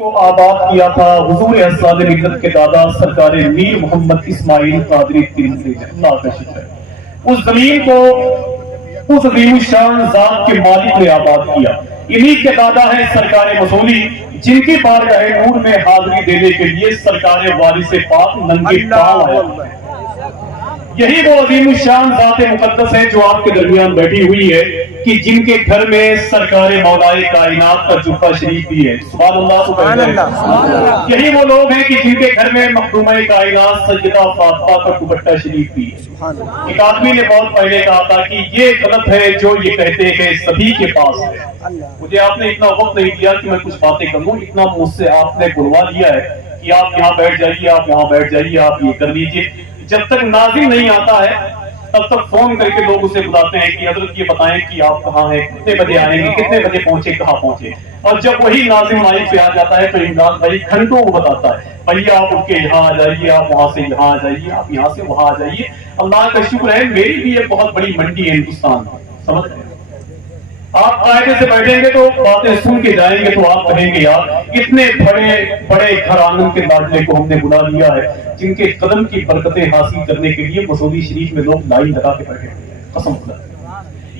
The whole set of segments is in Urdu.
کو آباد کیا تھا حضور احسان ملت کے دادا سرکار میر محمد اسماعیل قادری ترمذی نے، اللہ کا شکر ہے۔ اس زمین کو اس عظیم الشان ذات کے مالک نے آباد کیا۔ انہی کے دادا ہیں سرکار مسولی، جن کی بارگاہ نور میں حاضری دینے کے لیے سرکار وارث پاک ننگے پاؤں آئے۔ یہی وہ عظیم الشان ذات مقدس ہے جو آپ کے درمیان بیٹھی ہوئی ہے، کہ جن کے گھر میں سرکار مولا کائنات کا جوبہ شریف بھی ہے۔ سبحان اللہ سبحان اللہ۔ یہی وہ لوگ ہیں کہ جن کے گھر میں مخدومہ کائنات سیدہ فاطمہ کا دوپٹہ شریف بھی ہے۔ ایک آدمی نے بہت پہلے کہا تھا کہ یہ غلط ہے جو یہ کہتے ہیں سبھی کے پاس ہے۔ مجھے آپ نے اتنا وقت نہیں دیا کہ میں کچھ باتیں کروں، اتنا مجھ سے آپ نے بلوا لیا ہے کہ آپ یہاں بیٹھ جائیے، آپ وہاں بیٹھ جائیے، آپ یہ کر لیجیے۔ جب تک ناظم نہیں آتا ہے تب تک فون کر کے لوگ اسے بتاتے ہیں کہ حضرت یہ بتائیں کہ آپ کہاں ہیں، کتنے بجے آئیں گے، کتنے بجے پہنچے، کہاں پہنچے۔ اور جب وہی ناظم مائک پہ آ جاتا ہے تو عمران بھائی گھنٹوں کو بتاتا ہے، بھائی آپ اٹھ کے یہاں آ جائیے، آپ وہاں سے یہاں آ جائیے، آپ یہاں سے وہاں آ جائیے۔ اللہ کا شکر ہے میری بھی ایک بہت بڑی منڈی ہے ہندوستان میں، سمجھ رہے ہیں؟ آپ قاعدے سے بیٹھیں گے تو باتیں سن کے جائیں گے تو آپ کہیں گے یار اتنے بڑے بڑے گھرانوں کے لاڈلے کو ہم نے بلا لیا ہے، جن کے قدم کی برکتیں حاصل کرنے کے لیے مسولی شریف میں لوگ لائن لگا کے بیٹھے ہوئے ہیں، قسم خدا۔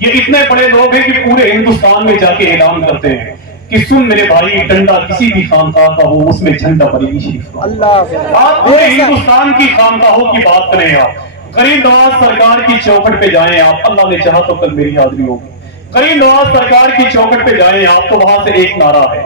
یہ اتنے بڑے لوگ ہیں کہ پورے ہندوستان میں جا کے اعلان کرتے ہیں کہ سن میرے بھائی، ڈنڈا کسی بھی خانقاہ کا ہو اس میں جھنڈا بریلی شریف کا۔ آپ پورے ہندوستان کی خانقاہوں کی بات کریں، آپ غریب نواز سرکار کی چوکھٹ پہ جائیں، آپ اللہ نے چاہا تو کل میری حاضری ہوگی، غریب نواز سرکار کی چوکھٹ پہ جائیں آپ تو وہاں سے ایک نعرہ ہے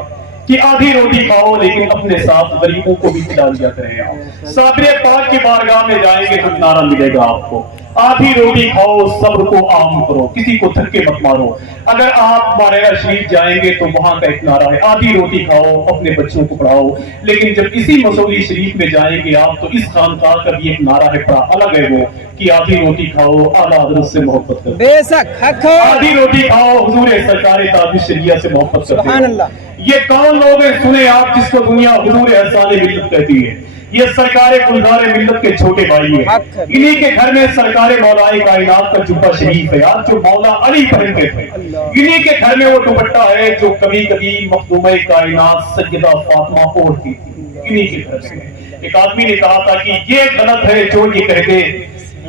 کہ آدھی روٹی کھاؤ لیکن اپنے ساتھ غریبوں کو بھی کھلا دیا کریں۔ آپ صابر پاک کی بارگاہ میں جائیں گے تو نعرہ ملے گا آپ کو، آدھی روٹی کھاؤ، صبر کو عام کرو، کسی کو دھکے مت مارو۔ اگر آپ ماریہ شریف جائیں گے تو وہاں کا ایک نعرہ ہے آدھی روٹی کھاؤ، اپنے بچوں کو پڑھاؤ۔ لیکن جب اسی مسولی شریف میں جائیں گے آپ تو اس خانقاہ کا بھی ایک نعرہ ہے، بڑا الگ ہے وہ، کہ آدھی روٹی کھاؤ، اعلیٰ حضرت سے محبت کرو، بے شک حق ہے، آدھی روٹی کھاؤ، حضور سرکار تاج الشریعہ سے محبت کرو۔ سبحان اللہ۔ یہ کون لوگ ہیں سنیں آپ جس کو دنیا حضور احسان ملت کہتی ہے؟ یہ سرکار گلزار ملت کے چھوٹے بھائی ہیں، انہی کے گھر میں سرکار مولا کائنات کا جوبہ شریف ہے یار، جو مولا علی پہنتے تھے، انہی کے گھر میں وہ دوپٹہ ہے جو کبھی کبھی مخدومہ کائنات سیدہ فاطمہ اوڑھتی تھی، انہی کے گھر میں۔ ایک آدمی نے کہا تھا کہ یہ غلط ہے جو یہ کہتے،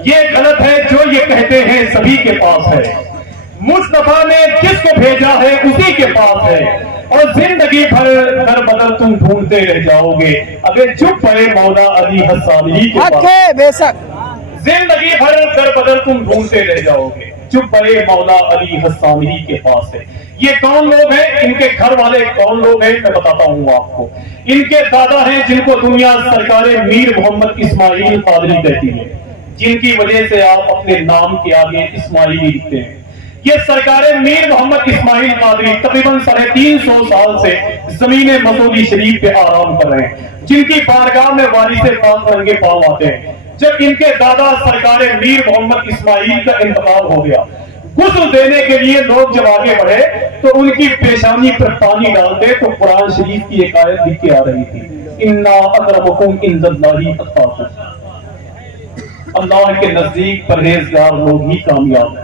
یہ غلط ہے جو یہ کہتے ہیں سبھی کے پاس ہے، مصطفیٰ نے جس کو بھیجا ہے اسی کے پاس ہے، اور زندگی بھر در بدر تم ڈھونڈتے رہ جاؤ گے اگر چپ پڑے مولا علی حسانی کے پاس ہے، بے شک زندگی بھر در بدر تم ڈھونڈتے رہ جاؤ گے چپ پڑے مولا علی حسانی کے پاس ہے۔ یہ کون لوگ ہیں؟ ان کے گھر والے کون لوگ ہیں میں بتاتا ہوں آپ کو۔ ان کے دادا ہیں جن کو دنیا سرکار میر محمد اسماعیل قادری کہتی ہے، جن کی وجہ سے آپ اپنے نام کے آگے اسماعیلی لکھتے ہیں۔ یہ سرکار میر محمد اسماعیل قادری تقریباً 350 سال سے زمین مسولی شریف پہ آرام کر رہے ہیں، جن کی بارگاہ میں وارث پاک ننگے پاؤں آتے ہیں۔ جب ان کے دادا سرکار میر محمد اسماعیل کا انتقال ہو گیا، غسل دینے کے لیے لوگ جب آگے بڑھے تو ان کی پیشانی پر پانی ڈالتے تو قرآن شریف کی ایک آیت لکھ کے آ رہی تھی، اِنَّا أَكْرَمَكُمْ عِندَ اللَّهِ أَتْقَاكُمْ، اللہ کے نزدیک پرہیزگار لوگ ہی کامیاب ہیں۔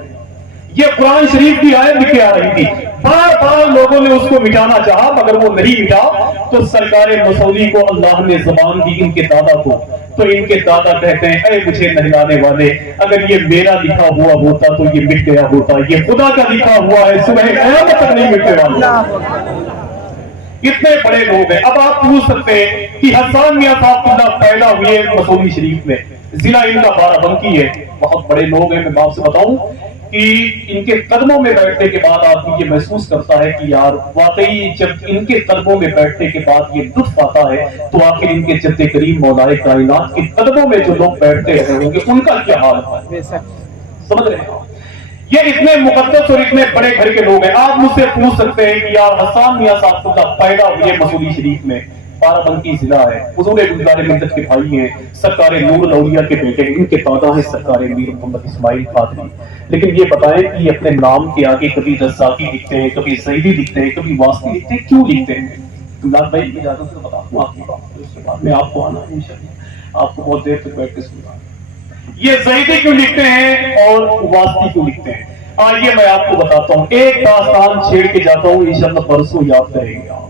یہ قرآن شریف کی آیت لکھ کے آ رہی تھی، بار بار لوگوں نے اس کو مٹانا چاہا مگر وہ نہیں مٹا، تو سرکار مسولی کو اللہ نے زبان دی ان کے دادا کو، تو ان کے دادا کہتے ہیں اے مجھے نہلانے والے، اگر یہ میرا لکھا ہوا ہوتا تو یہ مٹ گیا ہوتا، یہ خدا کا لکھا ہوا ہے، صبح قیامت تک نہیں مٹنے والا۔ اتنے بڑے لوگ ہیں۔ اب آپ پوچھ سکتے ہیں کہ حسان میاں صاحب پیدا ہوئے مسولی شریف میں، ضلع ان کا بارہ بنکی ہے، بہت بڑے لوگ ہیں۔ میں آپ سے بتاؤں کہ ان کے قدموں میں بیٹھنے کے بعد آدمی یہ محسوس کرتا ہے کہ یار واقعی جب ان کے قدموں میں بیٹھنے کے بعد یہ لطف آتا ہے تو آخر ان کے جد کریم مولا کائنات کے قدموں میں جو لوگ بیٹھتے رہے ہوں گے ان کا کیا حال ہے، سمجھ رہے ہیں؟ یہ اتنے مقدس اور اتنے بڑے گھر کے لوگ ہیں۔ آپ مجھ سے پوچھ سکتے ہیں کہ یار حسان میاں صاحب کا پیدا ہوئے مسولی شریف میں، بارہ بنکی ضلع ہے، حضور گلزار ملت کے بھائی ہیں، سرکار نور الاولیاء کے بیٹے ہیں، ان کے دادا ہیں سرکار میر محمد اسماعیل قادری۔ لیکن یہ بتائیں کہ یہ اپنے نام کے آگے کبھی رزاقی لکھتے ہیں، کبھی زیدی لکھتے ہیں، کبھی واسطی لکھتے ہیں، کیوں لکھتے ہیں؟ عمران بھائی اجازت سے بتا دوں آپ کی بات، اس کے بعد میں آپ کو آنا ہے انشاءاللہ، آپ کو بہت دیر تک بیٹھ کے سننا۔ یہ زیدی کیوں لکھتے ہیں اور واسطی کیوں لکھتے ہیں؟ آئیے میں آپ کو بتاتا ہوں، ایک داستان چھیڑ کے جاتا ہوں، انشاءاللہ پرسوں یاد کریں گے آپ۔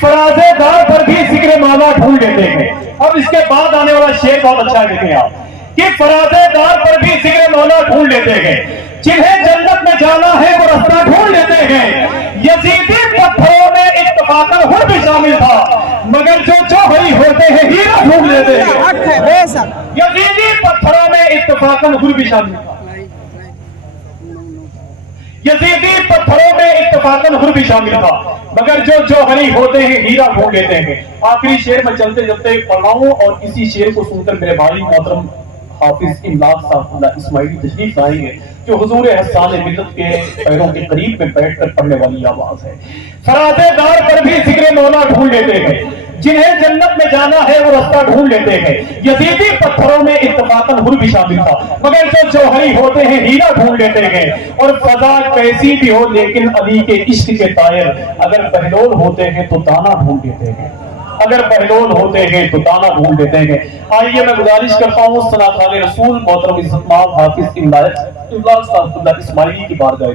فراز دار پر بھی ذکر مولا ڈھونڈ لیتے ہیں. اب اس کے بعد آنے والا شعر بہت اچھا دیکھیں آپ کہ فراز دار پر بھی ذکر مولا ڈھونڈ لیتے ہیں, جنہیں جنت میں جانا ہے وہ رستہ ڈھونڈ لیتے ہیں. یزیدی پتھروں میں اتفاقاً ہر بھی شامل تھا, مگر جو جوہری ہوتے ہیں ہیرا ڈھونڈ لیتے ہیں. یزیدی پتھروں میں اتفاقاً ہر بھی شامل تھا, یزیدی پتھروں میں اتفاقاً ہر بھی شامل تھا, مگر جو جوہری ہوتے ہیں ہیرا ڈھونڈ لیتے ہیں. آخری شعر میں چلتے چلتے پڑھ رہا ہوں, اور اسی شعر کو سن کر میرے بھائی محترم حافظ املاک صاحب اللہ اسماعیلی تشریف لائیں گے, جو حضور حسان ملت کے پیروں کے قریب میں بیٹھ کر پڑھنے والی آواز ہے. فراز دار پر بھی ذکر مولا ڈھونڈ لیتے ہیں, جنہیں جنت میں جانا ہے وہ رستہ ڈھونڈ لیتے ہیں. یزیدی پتھروں میں اتفاقاً ہر بھی شامل تھا, مگر جو جوہری ہوتے ہیں ہیرا ڈھونڈ لیتے ہیں. اور فضا کیسی بھی ہو لیکن علی کے عشق کے طائر, اگر بہلول ہوتے ہیں تو دانا ڈھونڈ لیتے ہیں, اگر بہلول ہوتے ہیں تو دانا ڈھونڈ لیتے ہیں. آئیے میں گزارش کرتا ہوں صلاۃ علی رسول محترم عزت مآب حافظ املاک صاحب اللہ اسماعیلی کی بارگاہ